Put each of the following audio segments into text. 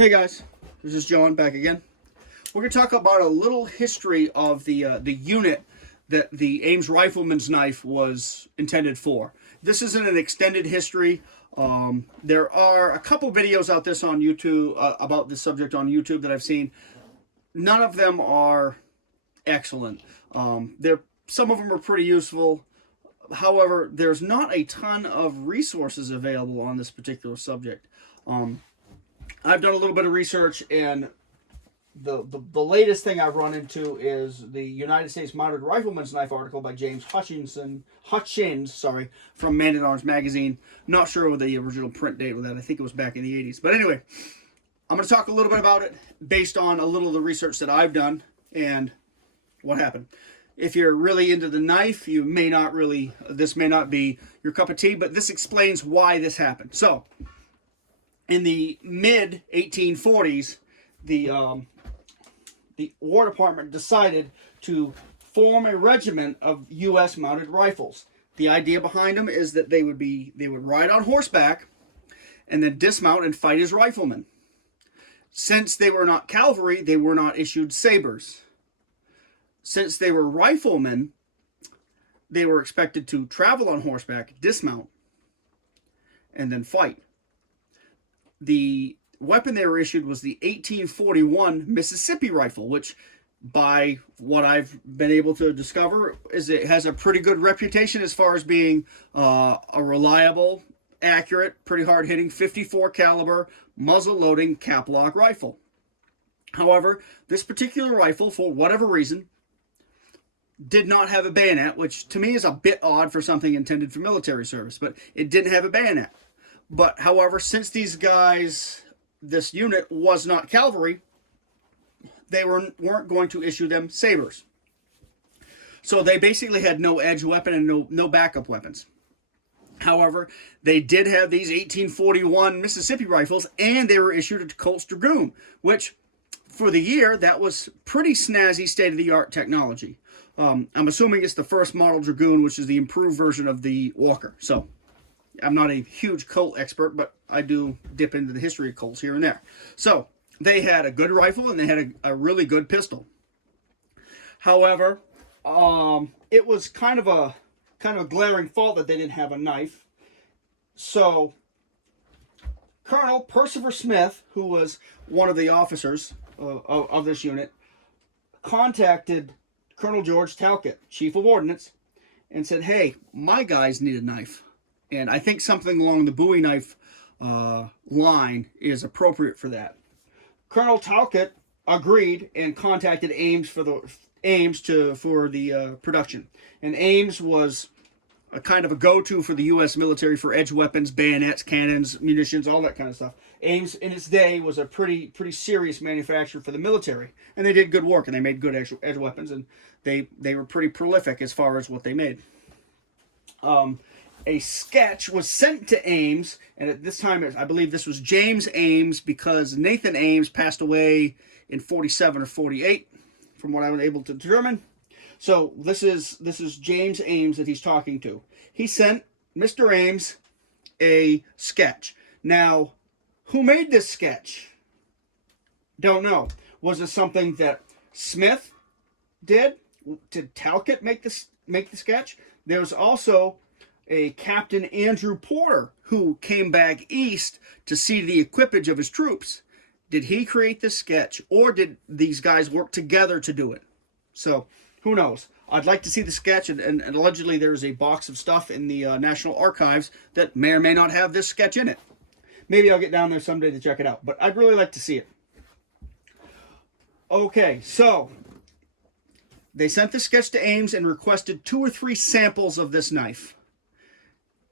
Hey guys, this is John back again. We're going to talk about a little history of the unit that the Ames Rifleman's knife was intended for. This isn't an extended history. There are a couple videos out this on YouTube about this subject on YouTube that I've seen. None of them are excellent. Some of them are pretty useful. However, there's not a ton of resources available on this particular subject. I've done a little bit of research, and the latest thing I've run into is the United States Mounted Rifleman's Knife article by James Hutchins, from Man at Arms magazine. Not sure what the original print date was that. I think it was back in the 80s. But anyway, I'm going to talk a little bit about it based on a little of the research that I've done and what happened. If you're really into the knife, this may not be your cup of tea, but this explains why this happened. So, in the mid-1840s, the War Department decided to form a regiment of U.S. mounted rifles. The idea behind them is that they would ride on horseback and then dismount and fight as riflemen. Since they were not cavalry, they were not issued sabers. Since they were riflemen, they were expected to travel on horseback, dismount, and then fight. The weapon they were issued was the 1841 Mississippi rifle, which, by what I've been able to discover, it has a pretty good reputation as far as being a reliable, accurate, pretty hard-hitting 54 caliber muzzle-loading cap-lock rifle. However, this particular rifle, for whatever reason, did not have a bayonet, which to me is a bit odd for something intended for military service, but it didn't have a bayonet. But, however, since these guys, this unit was not cavalry, they weren't going to issue them sabers. So they basically had no edge weapon and no backup weapons. However, they did have these 1841 Mississippi rifles, and they were issued a Colt's Dragoon, which, for the year, that was pretty snazzy state-of-the-art technology. I'm assuming it's the first model Dragoon, which is the improved version of the Walker. So, I'm not a huge Colt expert, but I do dip into the history of Colts here and there. So, they had a good rifle, and they had a really good pistol. However, it was kind of a glaring fault that they didn't have a knife. So, Colonel Percival Smith, who was one of the officers of this unit, contacted Colonel George Talcott, Chief of Ordnance, and said, hey, my guys need a knife. And I think something along the Bowie knife line is appropriate for that. Colonel Talcott agreed and contacted Ames for the production. And Ames was a kind of a go-to for the U.S. military for edge weapons, bayonets, cannons, munitions, all that kind of stuff. Ames, in its day, was a pretty serious manufacturer for the military, and they did good work, and they made good edge weapons, and they were pretty prolific as far as what they made. A sketch was sent to Ames, and at this time, I believe this was James Ames, because Nathan Ames passed away in 47 or 48, from what I was able to determine. So this is James Ames that he's talking to. He sent Mr. Ames a sketch. Now, who made this sketch? Don't know. Was it something that Smith did? Did Talcott make the sketch? There's also a Captain Andrew Porter who came back east to see the equipage of his troops. Did he create this sketch, or did these guys work together to do it? So, who knows? I'd like to see the sketch, and allegedly there's a box of stuff in the National Archives that may or may not have this sketch in it. Maybe I'll get down there someday to check it out, but I'd really like to see it. Okay, so they sent the sketch to Ames and requested 2 or 3 samples of this knife.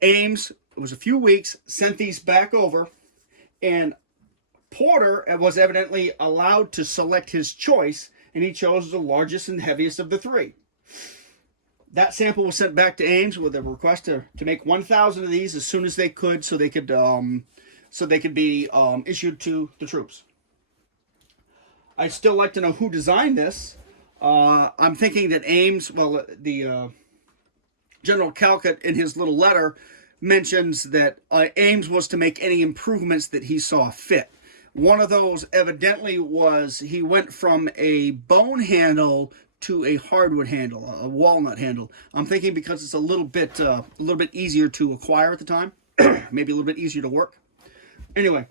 Ames, it was a few weeks, sent these back over, and Porter was evidently allowed to select his choice, and he chose the largest and heaviest of the 3. That sample was sent back to Ames with a request to make 1,000 of these as soon as they could, so they could be issued to the troops. I'd still like to know who designed this. I'm thinking that Ames, General Calcutt, in his little letter, mentions that Ames was to make any improvements that he saw fit. One of those evidently was he went from a bone handle to a hardwood handle, a walnut handle. I'm thinking because it's a little bit easier to acquire at the time, maybe a little bit easier to work. Anyway,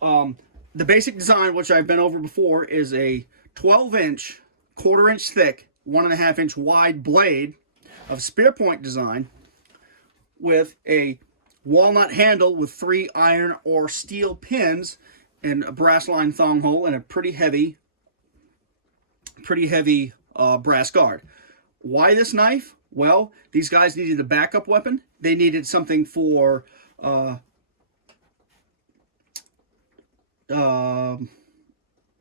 the basic design, which I've been over before, is a 12-inch, quarter-inch thick, 1.5-inch wide blade of spear point design with a walnut handle with 3 iron or steel pins and a brass line thong hole and a pretty heavy brass guard. Why this knife? Well, these guys needed a backup weapon. They needed something for a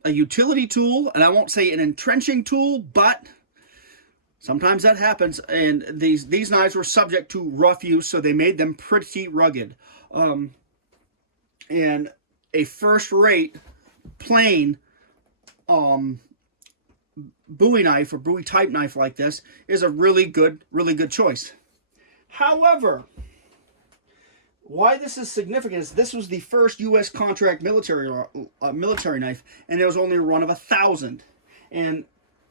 utility tool, and I won't say an entrenching tool, but sometimes that happens, and these knives were subject to rough use, so they made them pretty rugged. And a first-rate, plain Bowie knife or Bowie type knife like this is a really good choice. However, why this is significant is this was the first U.S. contract military knife, and there was only a run of 1,000. And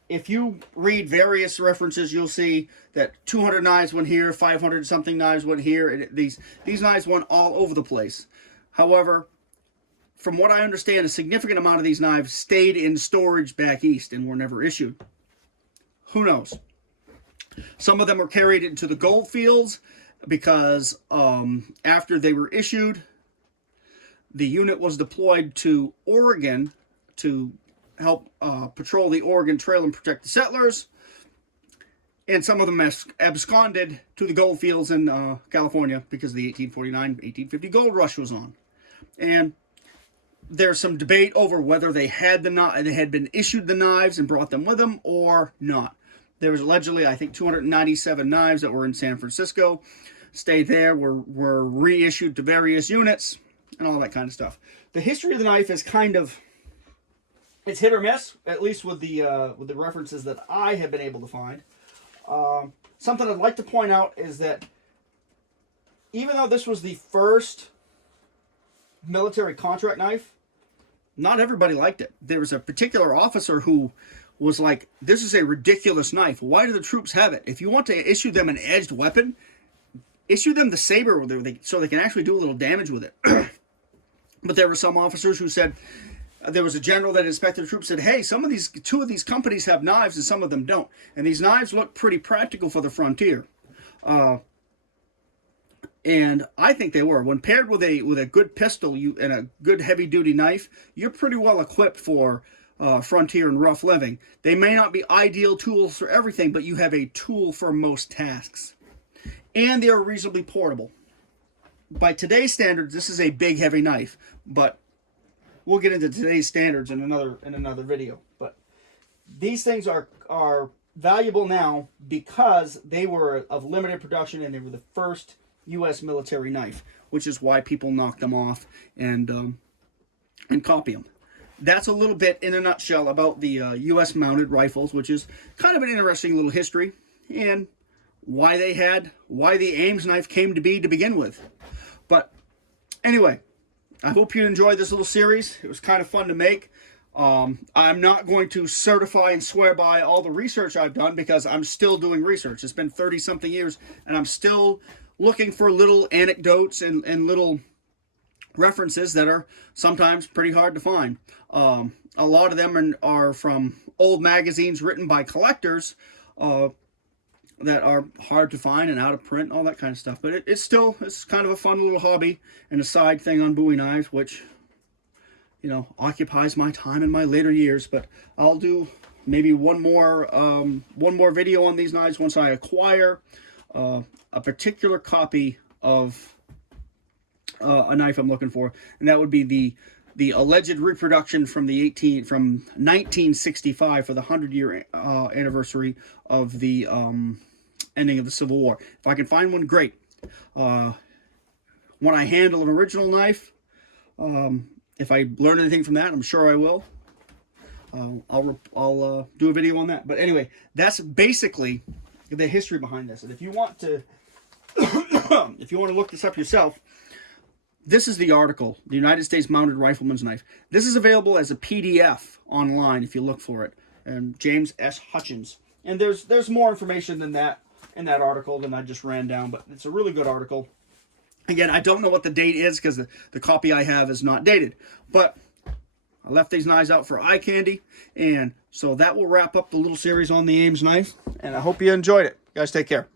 if you read various references, you'll see that 200 knives went here, 500 something knives went here, and these knives went all over the place. However, from what I understand, a significant amount of these knives stayed in storage back east and were never issued. Who knows? Some of them were carried into the gold fields because after they were issued, the unit was deployed to Oregon to help patrol the Oregon Trail and protect the settlers. And some of them absconded to the gold fields in California because the 1849-1850 gold rush was on. And there's some debate over whether they had been issued the knives and brought them with them or not. There was allegedly, I think, 297 knives that were in San Francisco, stayed there, were reissued to various units, and all that kind of stuff. The history of the knife is it's hit or miss, at least with the references that I have been able to find. Something I'd like to point out is that even though this was the first military contract knife, not everybody liked it. There was a particular officer who was like, this is a ridiculous knife. Why do the troops have it? If you want to issue them an edged weapon, issue them the saber so they can actually do a little damage with it. But there were some officers who said, there was a general that inspected the troops, said, hey, two of these companies have knives and some of them don't. And these knives look pretty practical for the frontier. And I think they were. When paired with a good pistol and a good heavy-duty knife, you're pretty well equipped for frontier and rough living. They may not be ideal tools for everything, but you have a tool for most tasks. And they are reasonably portable. By today's standards, this is a big, heavy knife, but we'll get into today's standards in another video. But these things are valuable now because they were of limited production and they were the first U.S. military knife, which is why people knock them off and copy them. That's a little bit in a nutshell about the U.S. mounted rifles, which is kind of an interesting little history and why the Ames knife came to be to begin with. But anyway, I hope you enjoyed this little series. It was kind of fun to make. I'm not going to certify and swear by all the research I've done because I'm still doing research. It's been 30-something years, and I'm still looking for little anecdotes and little references that are sometimes pretty hard to find. A lot of them are from old magazines written by collectors that are hard to find and out of print, all that kind of stuff. But it's kind of a fun little hobby and a side thing on Bowie knives, which, occupies my time in my later years. But I'll do maybe one more video on these knives once I acquire a particular copy of a knife I'm looking for, and that would be the alleged reproduction from 1965 for the 100-year anniversary of the ending of the Civil War. If I can find one, great. When I handle an original knife, if I learn anything from that, I'm sure I will. I'll do a video on that. But anyway, that's basically the history behind this. And if you want to, if you want to look this up yourself, This is the article, the United States Mounted Rifleman's Knife. This is available as a PDF online if you look for it. And James S. Hutchins. And there's more information than that in that article than I just ran down, but it's a really good article. Again, I don't know what the date is because the copy I have is not dated. But I left these knives out for eye candy. And so that will wrap up the little series on the Ames knife. And I hope you enjoyed it. You guys take care.